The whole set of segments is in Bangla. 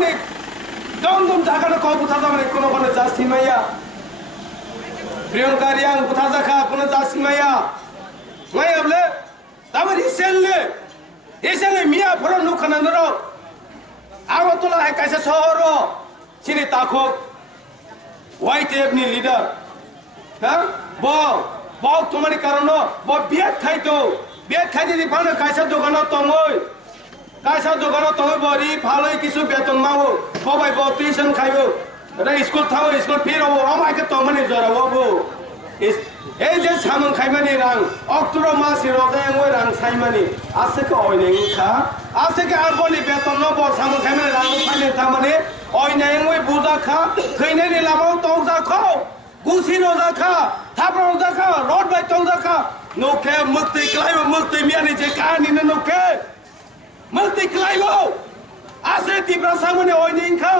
tamani dom jaga kau buta tamani kono kono jasti maya Priyanka yang buta jaga kono jasti maya maya ble tamani isenle mia poro nukana nero Agotola hai kaisa sohoro sini takok white ni leader ha bo tomani karono bo biat khai di phane kaisa dogano tongoi bori phaloi kisu beton mawo bo bai bo tuition khaibo ra school thao school fee robo amai ke tomani jorabo bo এই যে সামন খাইমানি রাং অক্টোবর মাসে রোজায় ওই রাং সাইমানি আছে কে ওই নেই খা আছে কে আর বলি বেতন নব সামন খাইমানি রাং ফাইনে তামানে ওই নেই ওই বুজা খা থইনে নি লামাও তংজা খাও গুছি রোজা খা থাপড় রোজা খা রোড বাই তংজা খা নোকে মুক্তি ক্লাইব মুক্তি মিয়ানি যে কাহানি না নোকে মুক্তি ক্লাইব আছে তিব্রা সামনে ওই নেই খা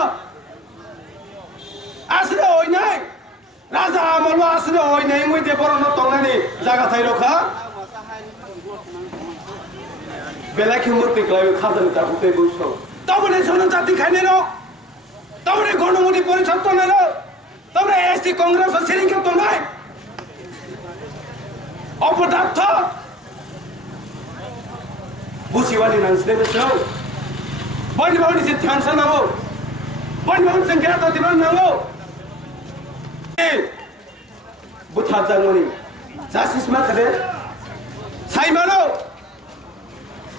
আছে ওই নাই Raja amalu asli oi nei mui de borono tongnani jaga thai rokha belaki murti klai khadan ta ute buso tabone sono jati khaine ro tabone gonamuni porishad to nero tabone ST congress siringe to nai opadattha busiwali nan sebe so bani bani se dhyan sa namo bani bani se gya ta diban namo buta jangmani justice ma khade saimalo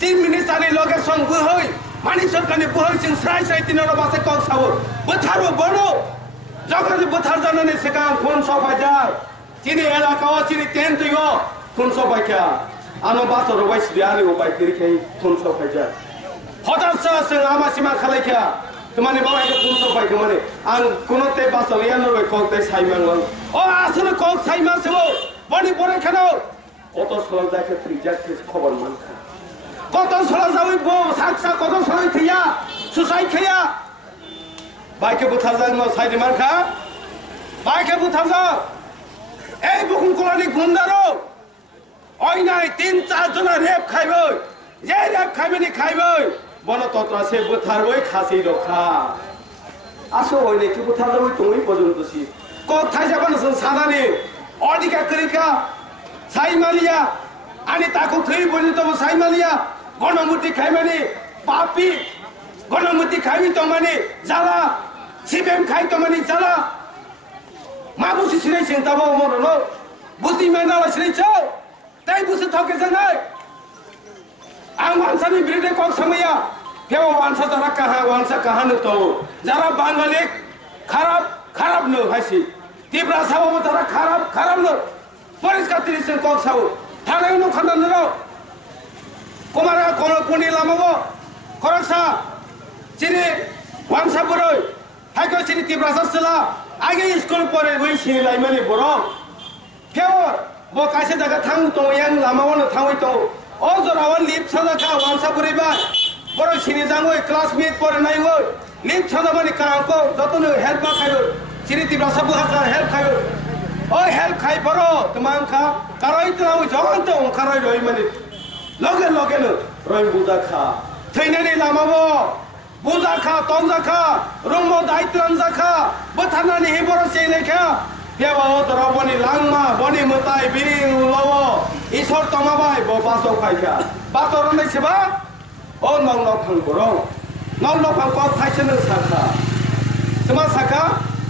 3 minutes ani location buhoi mani sarkani buhoi sing sai tinaro base kong sawo butharo bono jagani buthar janane sekam phone shop hajar chini elaka o chini ten tuigo phone shop haikya ano baso robai siani o bai kirikei phone shop hajar hotar sa sing ama sima khalaikya তোমানে বাবা কে ফোন সব পাই তোমানে আন কোনতে বাসলিয়া নরবে কোকতে সাইমান ও আসলে কক সাইমান সেও বনি পরে খানো কত সলা যাকে ত্রিজাকে খবর মান খা কত সলা যাবই বো সাকসা কত সলাই থিয়া সুসাই খেয়া বাইকে বুথা যাং ন সাইডে মান খা বাইকে বুথা যা এই বুকুন কোলানি গুন্দারো ওই নাই 3-4 জন রেপ খাইবই যে রেপ খাইবেনি খাইবই বন তত্র আছে বুথারবই খাসি রখা আসো ওই নে কি বুথার যাবই তুমি পর্যন্তছি কোথায় যাবেন সাদানি অধিকা করিকা সাইমালিয়া আনি তাকো থই পর্যন্ত সাইমালিয়া গণমূর্তি খাইমানি পাপি গণমূর্তি খাইবি তো মানে জ্বালা সিবেম খাই তো মানে জ্বালা মা বুঝি সিনাই চিন্তাবো মন ন বুঝি মেনা সিনাই চাও তাই বুঝে থকে জানাই आं वानसानि बिरुद्धे कक समया फेव वानसा जरा कहा न तो जरा बांगाली खराब न हाइसी तिब्रा साबो जरा खराब न परिष्कार तिरिसन कक साबो थानाय न खनन न कुमारा कोन पुनि लामाबो खरसा चिनि वानसा बरय हाइको चिनि तिब्रा ससला आगे स्कुल परे गय सिनि लाइमानि बर फेव बो कासे जागा थां तो यां लामाबो न थावै तो ओ जरावन लिप छदा का वानसा पुरिबा बरो सिनि जांगoi क्लासमेट पर नाइगो लिप छदा माने कांको जतन हेल्प मा खायो चिनि तिब्रा साबु हाका हेल्प खायो ओ हेल्प खाइ बरो तमाम खा कराइ तनाउ जगन त ओंखाराइ रइ माने लगे न रइ बुजा खा थैनानि लामाबो बुजा खा तंजा खा रुमो दाइत्रन जा खा बथानानि हेबरो सेलेखा फेवा जरा बनि लांमा बनि मताइ बिरि उलावो इसोर तमाबाय बो बासो खाइखा बासो रनै सेबा ओ नंग फां बरो नंग फां को थाइसे न साखा तमा साखा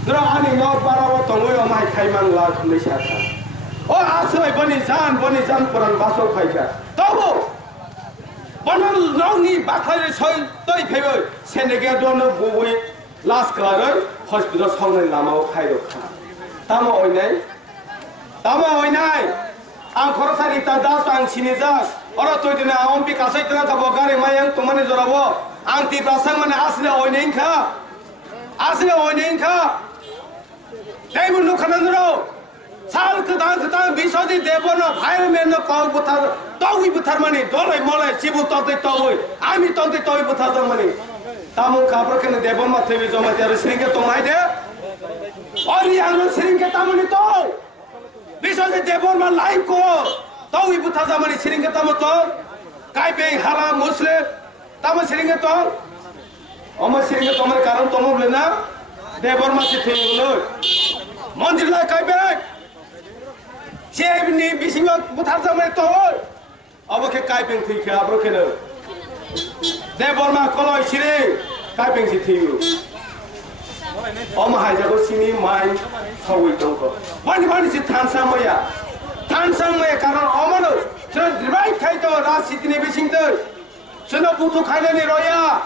दरा आनि न बाराव तंगय माइ खाइमान ला खनै साखा ओ आसै बनि जान परन बासो खाइखा तबो बनल नंगनि बाखाय सय तै फेबै सेनेगे दन बय लास क्लारै हस्पिटाल सावनै लामाव खाइरखा तामा ओइनाय आं खरसारि ता दास आं सिनिजास अरा तोय दिना आम बिकासै तना का बगारे मायं तमने जराबो आं ति प्रासां माने आसले ओइनेंखा दैबु नुखननरो साल कदा बिसोदि देबन फायर मेन क बुथार तौइ बुथार माने दलै मलै सिबु ततै तौइ आमी ततै तौइ बुथार द माने तामु काब्रकेन देबन मा थेबि जमा तेर सिंगे तो माइदे अरि आं सिंगे तामनि तो बिसोदि देबन मा लाइक को तौइ बुथार द माने सिंगे ताम तो काइबे हाला मुस्लिम ताम सिंगे तो আমার সিরিকে তোমার কারণ তোমো বলে না দেবর মাসে থেইগুলো মন্দির লাই কাইবে চেবনি বিসিং বুথার জামাই তো অবকে কাইবেন থইকে আব্রকেনো দেবর মা কলয় সিরে কাইবেন সি থেইগু অম হাইজাগো সিনি মাই সাউই দংকো বানি বানি সি থানসাময়া কারণ অমনো 저 드라이 타이도 라시티니 비싱들 저너 부토 খাইলেনি রয়া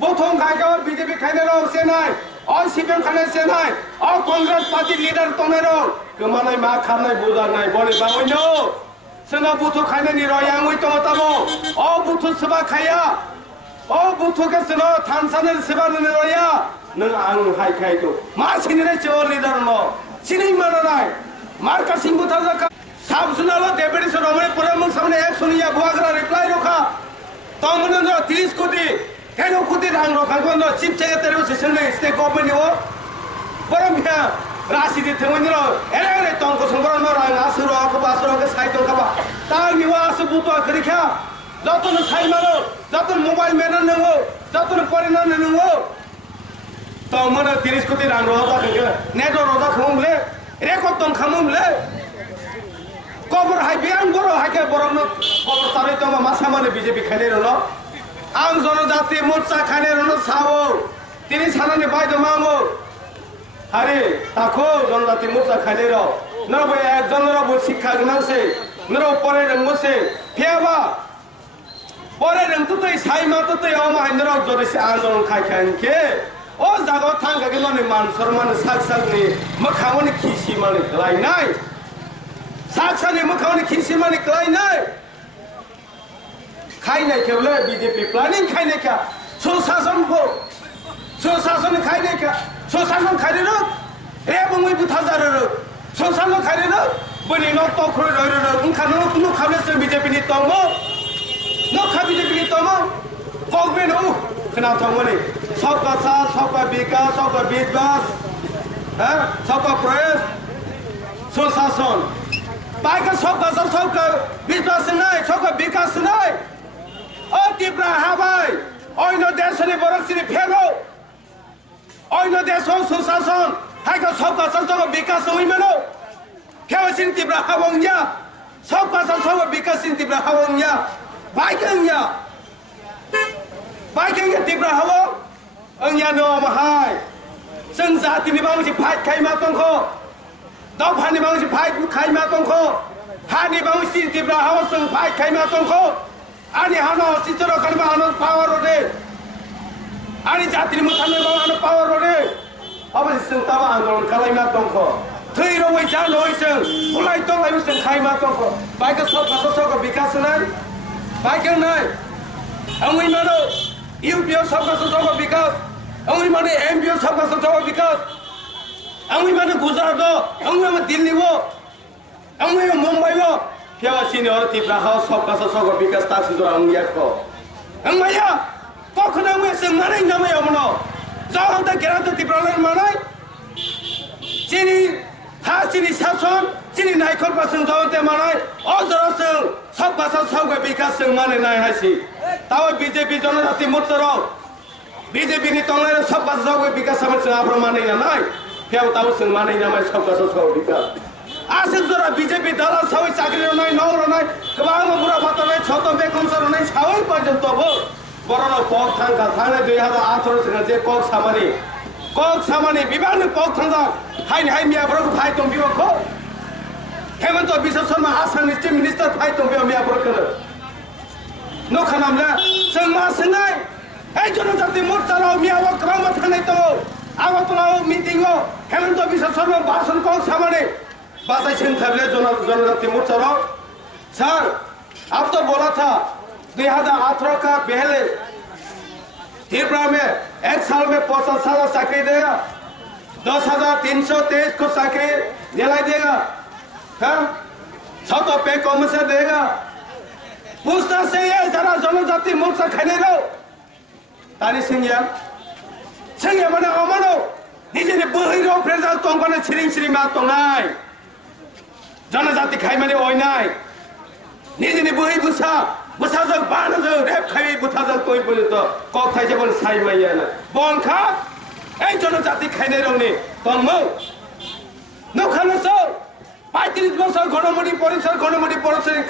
보통 가가 বিজেপি খাইলেন সেনাই অল সিপিএম খাইলেন সেনাই অল কংগ্রেস পার্টি লিডার তনেরো কমানাই মা খানাই বুদার নাই বলে বাবইনো 저너 부토 খাইলেনি রয়া মুই তো তাবো অ 부토 সবা খায়া অ 부토কে 저너 탄산을 সবা는 রয়া 너 আং হাই খাইতো মা সিনিরে 저 লিডার নো সিনি মানানাই মার্কা সিং বুথাজা সাবসুনালো ডেপুটেশন রমণী পরামর্শ সামনে এক শুনিয়া ভুয়াগরা রিপ্লাই রখা তমনন্দ্র 30 কোটি 13 কোটি রাং রখা কোন chief secretary session state government ও পরমিয়া রাশিদি থেমন্দ্র এরে তঙ্ক সংবরণ রাং আসুর অকবাসরকে সাইতো খাবা তার নিওয়া আসু বুতো খরিখা যতন সাইমারো যতন মোবাইল মেনা নঙ্গো যতন পরিনা নঙ্গো তমন 30 কোটি রাং রজা কে নেট রজা খামুলে রেকর্ড তন খামুলে কবর হাই বিয়াং বড় হাইকে বড় কবর তারে তো মাসা মানে বিজেপি খাইলে রলো আং জনজাতি মোর্চা খাইলে রলো সাও তিনি সানানি বাইদো মামো আরে তাকো জনজাতি মোর্চা খাইলে র নরবে একজন রব শিক্ষা গনাসে নর পরে রঙ্গসে ফেবা পরে রং তো তৈ সাইমা তো তৈ অ মহেন্দ্র জরিসে আন্দোলন খাইখানকে ও জাগো থাঙ্গা গে মানে মান সম্মান সাকসাকনি মখামনি খিসি মানে গলাই নাই साक्षाने मुखाने खिसिमाने क्लाइ नाय खाइनाय केवले बीजेपी प्लानिंग खाइनाय क्या सुशासन खाइनाय क्या सुशासन खाइरे र रे बंगै बुथाजार र सुशासन खाइरे र बनि न तखर र उनखानो कुनु खाबले जों बीजेपी नि तंगो न खा बीजेपी नि तंगो गभर्नमेन्ट उ खोना थांगोनि सबका साथ सबका विकास सबका विश्वास हैं सबका प्रयास सुशासन बाइक सबका सबका विश्वास নাই सबका विकास নাই ও তীব্রা হাবাই অন্য দেশনি বরকসিনি ফেরো অন্য দেশ সুশাসন হাইকা सबका सबका विकास হইমেনো কেওসিন তীব্রা হাবংয়া सबका सबका विकास তীব্রা হাবংয়া বাইকংয়া তীব্রা হাবং अंया नो माहाय जों जातिनि बांसि फाइट खाइमा दंखो दावहानि बांसि फाइट खाइमा दंखो हानि बांसि তীব্রা हावस जों फाइट खाइमा दंखो आनि हानो सिचरो खाइमा हानो पावर रोदे आनि जातिनि मुथानो हानो पावर रोदे अबे जों ताबा आन्दोलन खालाइमा दंखो थैरवै जानोय जों उलाय तलाय जों खाइमा दंखो बाइक सबका विकास नाय बाइक नाय अंगै मानो यूपीओ सबका विकास अंगै माने एमपीओ सबका विकास अंगै माने गुजरात अंगै माने दिल्ली वो अंगै मुंबई वो फेवा सिनियर তীব্রা हाव सबका विकास तासु जो अंगिया को अंगैया कखनो अंगै जों माने नामै अमनो जाहां ता गेरात তীব্রা लाइन माने चिनी हा चिनी शासन चिनी नायखर बासों जाहां ते माने अजरसों सबका विकास जों माने नाय हासि ताव बीजेपी जनजाति मोर्चा बीजेपी नि तंगले सबका विकास समस्या आफर माने नाय फेव ताव जों माने नाय सबका विकास आसे जरा बीजेपी दल सबै चाकरी नाय नौर नाय गोबां बुरा बातनाय छतम बेकमसर नाय सावै पर्यन्त बो बरनो पक थांगा थांनाय 2018 जों जे कक सामानि बिबान पक थांगा हाइन मिया बरक फाइ दं बिबखौ हेमन्त बिश्व शर्मा आसामनि चिफ मिनिस्टार फाइ दं बिया मिया बरकनो न खालामला जों मा सोंनाय এই জনজাতি মোর্চারাও মিয়াও ক্রম থানাই তো আগতলাও মিটিংও হেমন্ত বিশ্ব শর্মা ভাষণ কম সামনে बाजाइसन थाबले जनजाति मोर्चा सर अब तो बोला था 2018 का पहले त्रिपुरा में एक साल में 50,000 चाकरी देगा 10,323 को चाकरी दिलाई देगा छतो पे कम से देगा पूछना से ये जरा जनजाति मोर्चा खाने दो तारी सिंह माने अमानो निजे बोहिरो प्रेजल तंगने छिरिं मा तंगनाय जनजाति खाइ माने ओइनाय निजे बोहि बुसा বুসাজক বানাজক রেপ খাই বুথাজক কই পর্যন্ত কক থাইছে বল সাই মাইয়া না বংখা এই জনজাতি খাইনে রংনি তংমো নখানস 35 বছর গণমুটি পরিষদ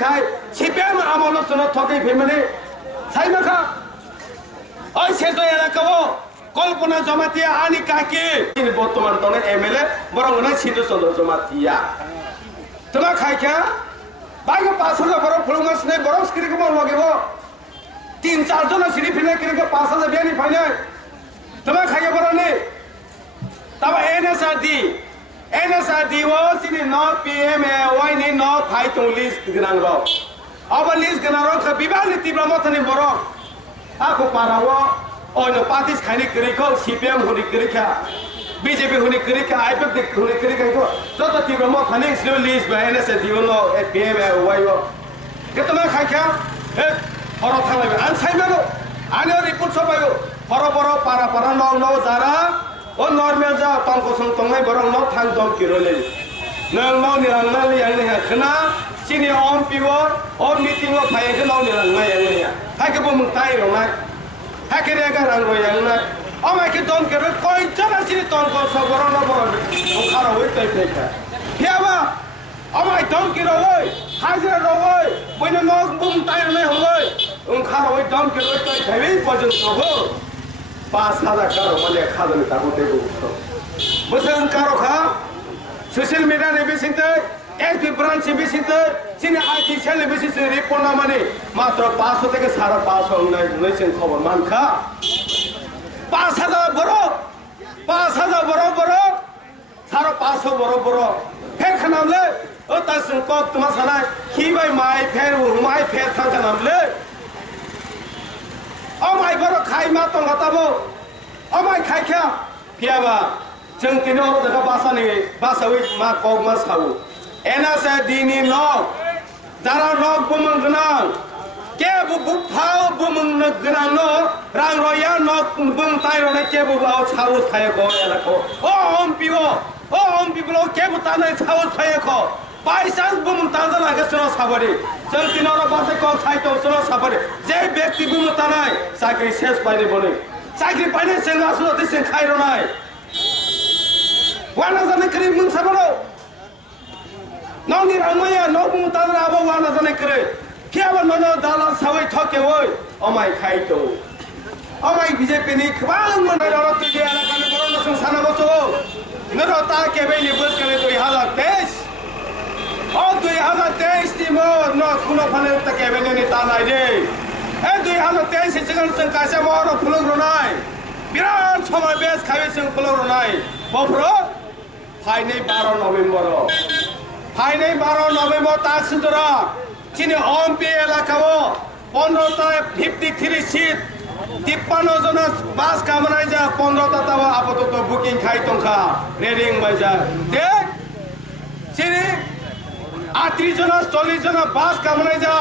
খাই সিপিএম আমল সনদ ঠকাই ফেমানে সাইমাখা ওই শেষ এলাকাও কল্পনা জমাতিয়া আনি কাকি বর্তমান তনে এমএলএ বরং না সিন্ধু চন্দ্র জমাতিয়া তোমা খাইখা বাইক 5,000 বড় ফুলমাস নেই বড় স্ক্রিকে বল লগেব 3-4 জন সিঁড়ি ফিনে কিনে 5,000 বিয়ানি ফাইনে তোমা খাইয়া বড় নে তবে NSRD ও সিনি ন PMA ওই নি ন ফাইতো লিস্ট গনাং র अब लिस्ट गनां র বিবানি তীব্র মতনি বড় আকো পারাও অন্য পার্টিস খাইনি করিখো সিপিএম হুনি করিখা বিজেপি হুনি করিখা আইপিএফ হুনি করিখা তো যত তীব্র মতনি স্লো লিস্ট বা NSRD ও PMA ওয়াইও কেতমা খাইখা এ হর থালাইবে আন সাইমানো আনে রিপোর্ট সবাইও হর বড় পারা ন যারা ও নরমেল যা তংকসং তংনাই বরং ন থাং দম কিরলে নং মাও নিরাंनानै याने खना सिनि अम पिवो अ मीटिंग फाय के नाव निरांनाय याने हाके बो मुं ताइ रंना हाके रे गा रां रो याने अ माके दम के कोइ जना सिनि तंको सबरो न बरो ओखारा होय ताइ फेका फेवा अ माइ दम के रो होय हाजिरा रो होय बयनो न बुम ताइ रंनाय होय ओखारा होय दम के रो ताइ थाइबे पजन हो 5,000 कारो माने खादनि ताको तेगो बोसन कारो खा सोशल मीडिया ने बेसिंते एसपी ब्रांच ने बेसिंते सिने आईटी सेल ने बेसिंते रिपोर्ट ना माने मात्र 500 থেকে 550 নাই নইছেন খবর মানখা 5,000 বড় 5,000 বড় 550 বড় ফের খানামলে ও তাসন কক তোমা সানা কি ভাই মাই ফের থাং খানামলে ও মাই বড় খাই মা তং হাতাবো ও মাই খাইখা ফিয়াবা जों किनो दागा बासानि बासावै मा कक मा सावो NSRD नि नक जारा नक बुमन गनां के बुफाव बुमन गनां न रां रया नक बुम ताइ रने के बुआव सावो थायको एलाको ओ अम पिबो के बुतानै सावो थायको बाय चान्स बुम ताजा लागे सुनो साबरि जों किनो बासे कक साइतो सुनो साबरि जे व्यक्ति बुम तानाय साख्रि शेष पाइने बने साख्रि पाइने जों आसलो तिसिन खाइरनाय वाना जाने करे मुं साबरो नौनि रांमाया नौ बुं तादरा आबो वाना जाने करे केबा ननो दाला सावै थके ओय अमाय खाइतो अमाय बीजेपी नि खबां मननाय र तुजे एलाकानि बरो नसं साना बसो नरो ता केबेनि बसकले 2023 ओ 2023 तिमो न खुनो फाने त केबेनि नि तानाय दे ए 2023 सिगां जों कासे मरो फुलुग रनाय बिराद समावेश खाबे जों फुलुग रनाय बफ्रो फाइनै 12 नभेम्बर ताकसिदरा चिनि अमपी एलाकाओ 53 सीट 53 জন বাস কামনাই যা 15 টা তাও আপাতত বুকিং খাই তংখা রেডিং বাইজা দেখ চিনি 38 জন 40 জন বাস কামনাই যা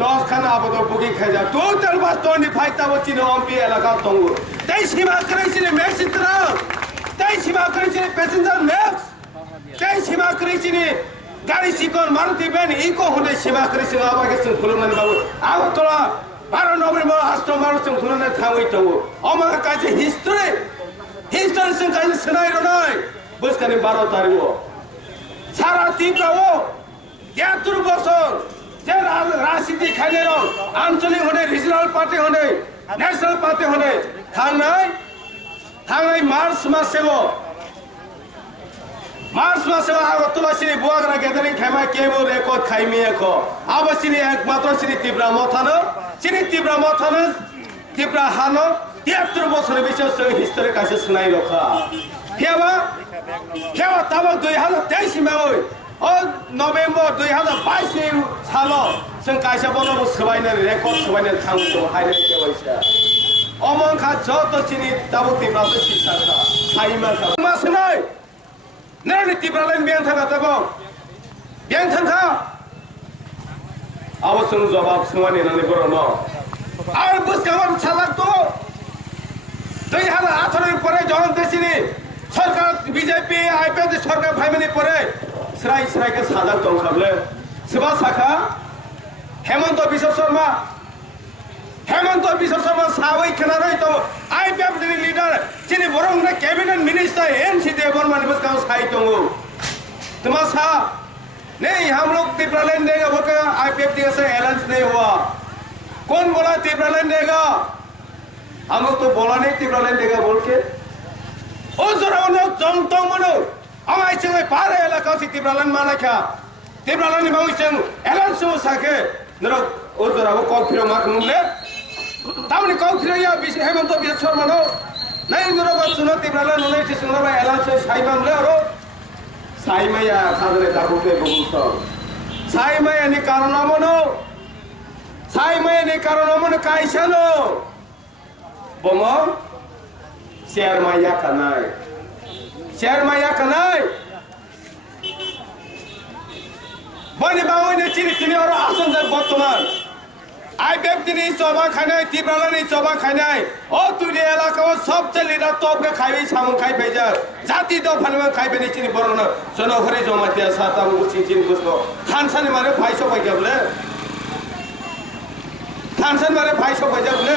10 খানা আপাতত বুকিং খাই যা টোটাল বাস 25 তাও চিনি অমপি এলাকা তংগু তাই সীমা করেছিনি মেক্সিত্রা তাই সীমা করেছিনি প্যাসেঞ্জার ম্যাক্স তাই সীমা করেছিনি গাড়ি সিকন মারুতি ভ্যান ইকো হনে সীমা করেছিনি আমাকে जों খুলনানি বাবু আগতলা 12 নভেম্বর আষ্ট মারু जों খুলনানি থামই তো আমার কাছে হিস্টরি जों কাছে শোনাই রনাই বসকানি 12 তারিখ সারা তীব্রও 73 বছর যে রাজনীতি খাইলে আঞ্চলিক হনে রিজনাল পার্টি হনে ন্যাশনাল পার্টি হনে থাংনাই मार्च मासेव আগতলা সিনি বুয়াগরা গ্যাদারিং খাইমা কেবো রেকর্ড খাইমিয়াখো আবা সিনি একমাত্র সিনি তীব্র মথানো তীব্র হানো 73 বছরের বেশি হিস্টরি কাছে শোনাই রখা কেবা তাবা 2023 মাওই ও নভেম্বর 2022 সালো जों কাইসা বনো সবাইনে রেকর্ড সবাইনে থাংতো হাইনে কেবাইসা অমন খা যত চিনি তাবো তীব্রাতে শিক্ষা সাইমা মাসনাই নেরনি তীব্রালেন বেন থাকা তাবো বেন থাকা অবশ্য জবাব সমানি নানি বড় ন আর বুঝ কামার ছালাক তো 2018 পরে যখন দেশিনি সরকার বিজেপি আইপিএফ সরকার ভাইমানি পরে স্রাই কে সালাক দং খাবলে সেবা শাখা हेमंत बिश्व शर्मा सावै खोनानै दङ IPF नि लिडार चिनि बरंनो कैबिनेट मिनिस्टर NC देवबर्मा नि बसकाव साइ दङ तुमा सा नहीं हम लोग त्रिपुरालैंड देगा बोल के IPF देगा से एलाउंस नहीं हुआ कौन बोला त्रिपुरालैंड देगा हम लोग तो बोला नहीं त्रिपुरालैंड देगा बोल के उस जरा उन्हें जंतों मनो हम ऐसे में पारे इलाका से त्रिपुरालैंड माना क्या त्रिपुरालैंड में हम इसे एलाउंस हो सके नरो उस जरा वो कौन फिर मार मुंगले तब ने कौन फिर या हेमंत बिश्व शर्मा नो नहीं नरो बात सुनो त्रिपुरालैंड उन्हें इसे सुनो भाई एलाउंस से साई मामले और साई में या साधने ताकुते बगुस्ता साई में या निकारण मनो काइशानो बोमो शेयर माया कनाय बने बावै ने चिनि और आसन जर बर्तमान IPF दिनी चबा खानाय त्रिपुरालैंड चबा खानाय ओ तुले इलाका सबसे लिडर टॉप के खाइबे सामन खाइ फैजा जाति दो फलमा खाइबे नि चिनि बरन जनो हरि जमातिया साता मुसि चिनि बुसको खानसानि मारे फाइसो फैजाबले खानसान मारे फाइसो फैजाबले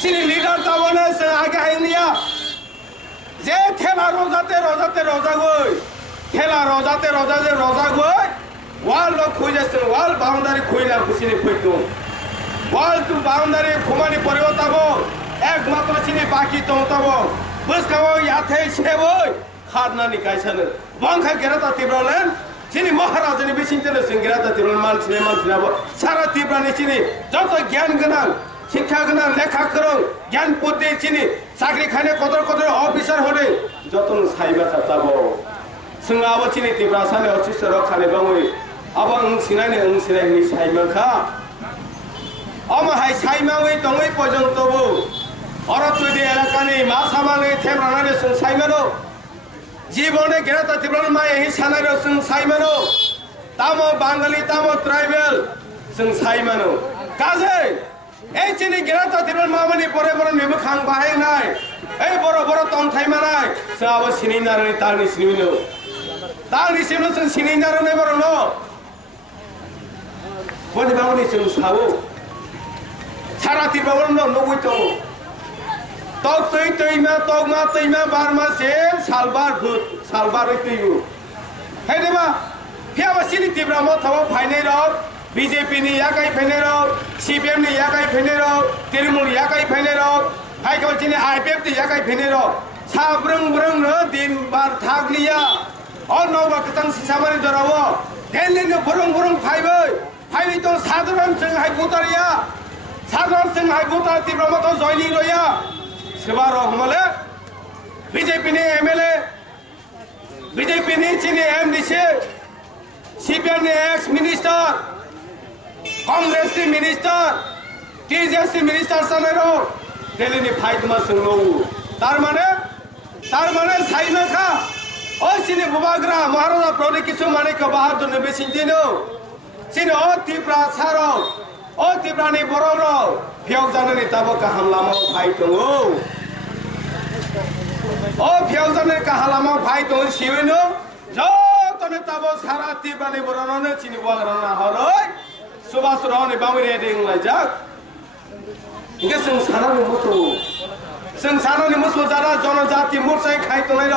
चिनि लिडर तावने से आगे हाइनिया जे ठेला रोजाते गई ठेला रोजाते गई वाल लो खुइजासन वाल बाउंडारी खुइला खुसिनि फैतो वाल तु बाउंडारी खुमानि परिवर्तन एकमात्र चिनि बाकी तंताबो बसकाव याथे सेबोय खादनानि गायसानो बंखा गेराता त्रिपुरालैंड चिनि महाराजानि बेसिनतेनो सिंगिराता त्रिपुरालैंड मानसिनाबो सारा त्रिपुरानि चिनि जत ज्ञान गोनां शिक्षा गोनां लेखा गोरों ज्ञान बुद्धि चिनि साख्रि खाने कदर ऑफिसर होने जतन साइबा थाताबो जोंहाबो चिनि त्रिपुरा साने अफिसर खाने बावै अब सिनायनि साइमाखा अमहाय साइमावै दङै पर्यन्तबो अरतुदि एलाकानि मा सामानै थेब्रानानै जों साइमानो जीवने गेराता त्रिपुरालैंड मा एहि सानारो जों साइमानो तामो बांगाली तामो ट्राइबेल जों साइमानो गाजै এই চিনি গেরাতা তিরন মামানি পরে পরে নেমখাং বাহাইনাই এই বড় বড় তন্থাইমানাই সাবো সিনিনারনি তারনি সিনিনো তারনি সিনো जों सिनिनारने बरनो बनि बावनि जों सावो सारा तिरबावनो नगै दङ तक तैमा बारमा से सालबार तैगु हैदेबा फियाबा सिनि तिब्रामो थाव फाइनै र BJP ni yakai fenero, CPM ni yakai fenero, Trinamool yakai fenero, hai kau cini IPF ni yakai fenero. Sabrung no din bar thaglia. All no bakatang sisamari jarawo. Denlin no burung fiber. Fiber itu sadaran seng hai butaria. Sadaran seng hai butar tibrama to joining roya. Sebaro humale. BJP ni MLA. BJP ni cini MDC. CPM ni ex minister. Congress की मिनिस्टर TJS की मिनिस्टर समेरो दिल्ली नि फाइट में सुनो तार माने साइमा का ओ सिने बुबाग्रा महाराजा प्रौढ किशोर माने का बहादुर ने बेसिन्दिनो सिने ओ त्रिपुरा सारो ओ त्रिपुरा नि बररो फियाव जाने ताबो का हमलामा फाइट दङ ओ फियाव जाने का हमलामा फाइट दङ सिवेनो जो तने ताबो सारा त्रिपुरा नि बररो ने सिने बुबाग्रा ना हरै सुभाष रावनि बावै रेडिं लाइजाक इनके संसारनि मोसौ जारा जनजाति मोर्चाय खायतनाय र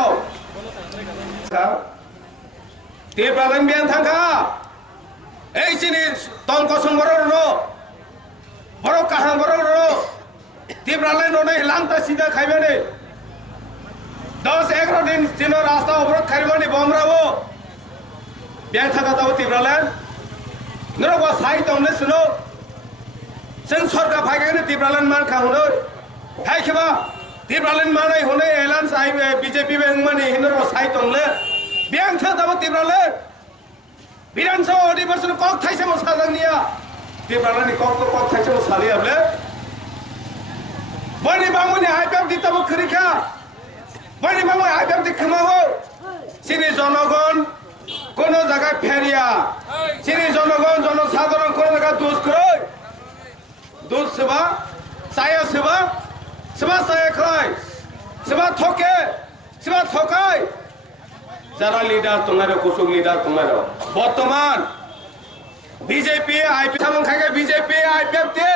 त्रिपुरालैंड बेन थांखा एसिनि तंक संबर र बरो काहां बरो र त्रिपुरालैंड नै लांता सीधा खाइबाने 10-11 दिन तिनो रास्ता अवरोध खाइबाने बमरावो बेन थांखा ताव त्रिपुरालैंड नरवा साइ दंले सुनो जों सरकार फाइगानो त्रिपुरालैंड मान खाहुनो हाइखेबा त्रिपुरालैंड मानै हुने एलायंस आइ BJP बेंग माने हिनरवा साइ दंले बेंग था दाबो त्रिपुरालैंड विधानसभा अधिवेशन कक थाइसे म साजंनिया त्रिपुरालैंड कक थाइसे म सालियाबले बनि बामुनि IPF दिताबो खरिखा बनि बामु IPF दिखमाहो सिनि जनगण কোনো জায়গায় ফেরিয়া চিনি জনগণ জনসাধারণ কোনো জায়গায় দোষ করে দোষ সেবা চায় খায় সেবা ঠকায় যারা লিডার তোমার কুসুক লিডার তোমার বর্তমান BJP IPF सामन खायगा BJP IPF ते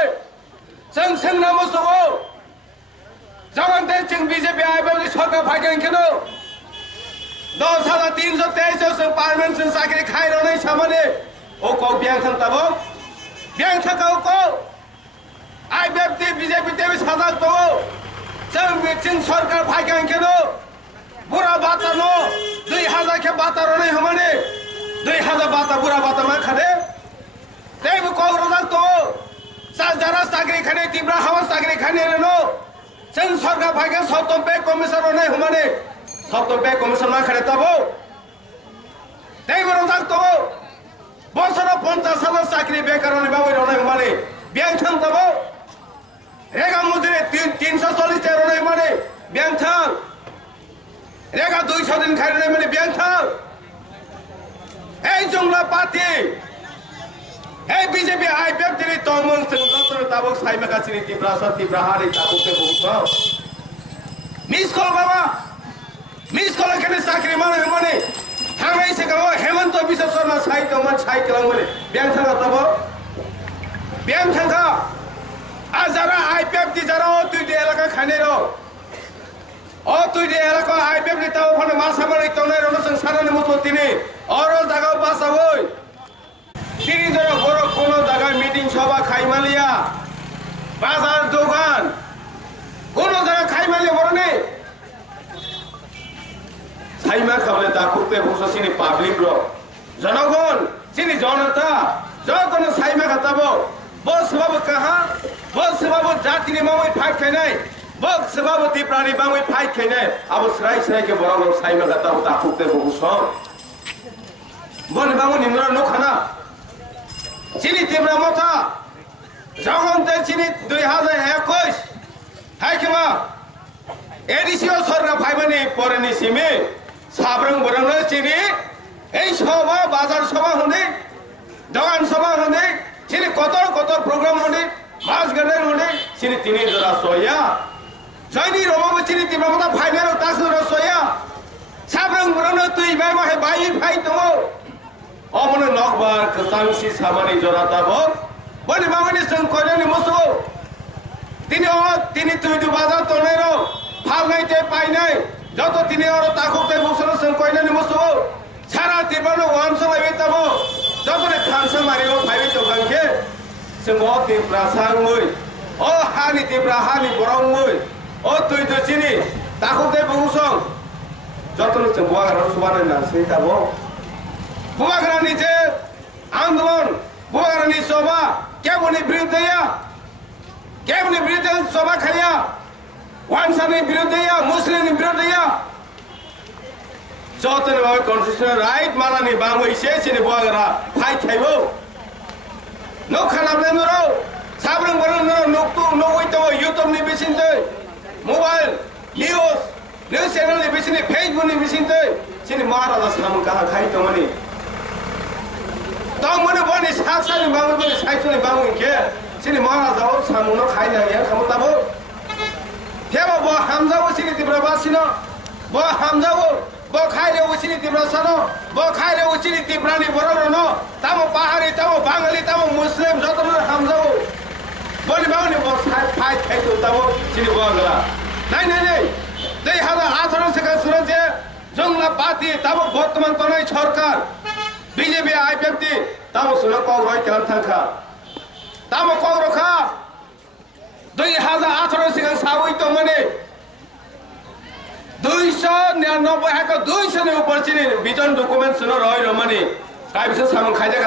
जों सोंना मोसौओ जगन ते जों BJP IPF नि सरकार फायगोन केनो 10,323 जों पार्लियामेंट जों साख्रि खायरनाय सामाने ओ को बियां थां ताबो बियां थाकाव को IPF ते BJP ते सादाक तो जों सरकार फायगोन केनो बुरा बाता नो 2000 के बाता रनाय हमाने 2000 बाता बुरा बाता मा खादे तेबो को रजाक तो साजारा साख्रि खाने तिब्रा हावा साख्रि खाने नो जों सरकार फायगोन सप्तम पे कमिसन रनाय हमाने सप्तम पे कमिसन मा खादे ताबो तेबो रजाक तो बसर 50,000 साख्रि बेकारनि बावै रनाय हमाने बियां थां ताबो रेगा मुजरे 340 रनाय हमाने बियां थां रेगा 200 दिन खायरनाय माने बियां थां ए जंगला पार्टी ए BJP IPF तिनि तंमों जों ताबो साइमा गासिनि तिब्रा हारि ताबो पे बुंसो मिस कल केने साख्रि माने थांनाय सिगाङाव हेमन्त बिश्व शर्मा साइतमोन साइकलां माने बियां थांगा ताबो बियां थांगा आजारा IPF दि जारा तुइ एलाका खाने रो ओ तुइ एलाका IPF नि ताबो फने मासा माने तंनाय रो जों सारानि मतो तिनि अरो जागाव बासावै तिनि जरा बरो कोनो जागा मीटिंग सभा खाइमालिया बाजार दোकान कोनो जागा खाइमालिया बरने साइमा खाबले दाखुते बुससिनि पाब्लिक रो जनगण सिनि जनता जतन साइमा खाताबो बस बाबु कहा बस बाबु जातिनि मावै फाइट खाइनाय बस बाबु तिप्रानि बावै फाइट खाइनाय अब स्राय के बरो साइमा खाताबो दाखुते बुसो बने बाबु निमरा न खाना चिनी तिब्रा मथा जगन ते चिनी 2021 हाइकमा एडिसिओ सरकार फाइबानि परेनि सिमे साब्रं बरंनो चिनी এই সভা বাজার সভা হনে দোকান সভা হনে চিনি কত প্রোগ্রাম হনে মাস গানে হনে চিনি তিনি জরা সয়া জয়নি রমাব চিনি তিব্রা মথা ফাইনাল তাসুর সয়া সাব্রং বরংনো তুই বাই ফাই দङो अमन नकबार कसांसी सामानि जराताबो बनि बावनि जों कोयनानि मोसो तिनि तुइदु बाजार तनेरो फालनायते पाइनाय जतो तिनि अर ताखोते मोसरो जों कोयनानि मोसो सारा तिबानो वानसो लायबेताबो जतने खानसा मारिबो फाइबे तो गंके जों ओ तिब्रा सांगै ओ हानि तिब्रा हानि बरंगै ओ तुइदु चिनि ताखोते बुसं जतने जों बुवागाराव सुबानो नासैताबो बुवाग्रानि जे आंदोलन बुवाग्रानि सभा केबनि विरुद्ध सभा खाया वानसानि विरुद्ध मुस्लिमनि विरुद्ध जतने भावे कन्स्टिट्यूशनल राइट मानानि बांगै से चिनि बुवाग्रा फाइट खाइबो न खानाबले नरो साब्रं बरं नरो नक्तु नवैतो यूट्यूब नि बिसिनते मोबाइल न्यूज चैनल नि बिसिनि फेसबुक नि बिसिनते चिनि महाराजा सामन कहा खाइ तमनि तमने बनि सासानि बांगै बनि साइसनि बांगै के सिनि महाराजा ओ सामुनो खाइना या खमताबो फेबो ब हामजाबो सिनि तिब्रा बासिनो ब हामजाबो ब खाइले उसिनि तिब्रा सनो ब खाइले उसिनि तिब्रानि बरनो तामो पाहाडी तामो बांगाली तामो मुस्लिम जतनो हामजाबो बनि बांगनि ब फाइट खाइतो ताबो सिनि बगला नै 2018 से सुरजे जंगला पार्टी ताबो बर्तमान तनाय सरकार BJP IPF ती तामो सुनो कौरय केलाम थांखा तामो कौरखा 2018 सिगां सावै तो माने 299 हाको 200 ने ऊपर चिनि विजन डॉक्यूमेंट सुनो रय रमानी काय बिसोर सामन खायजा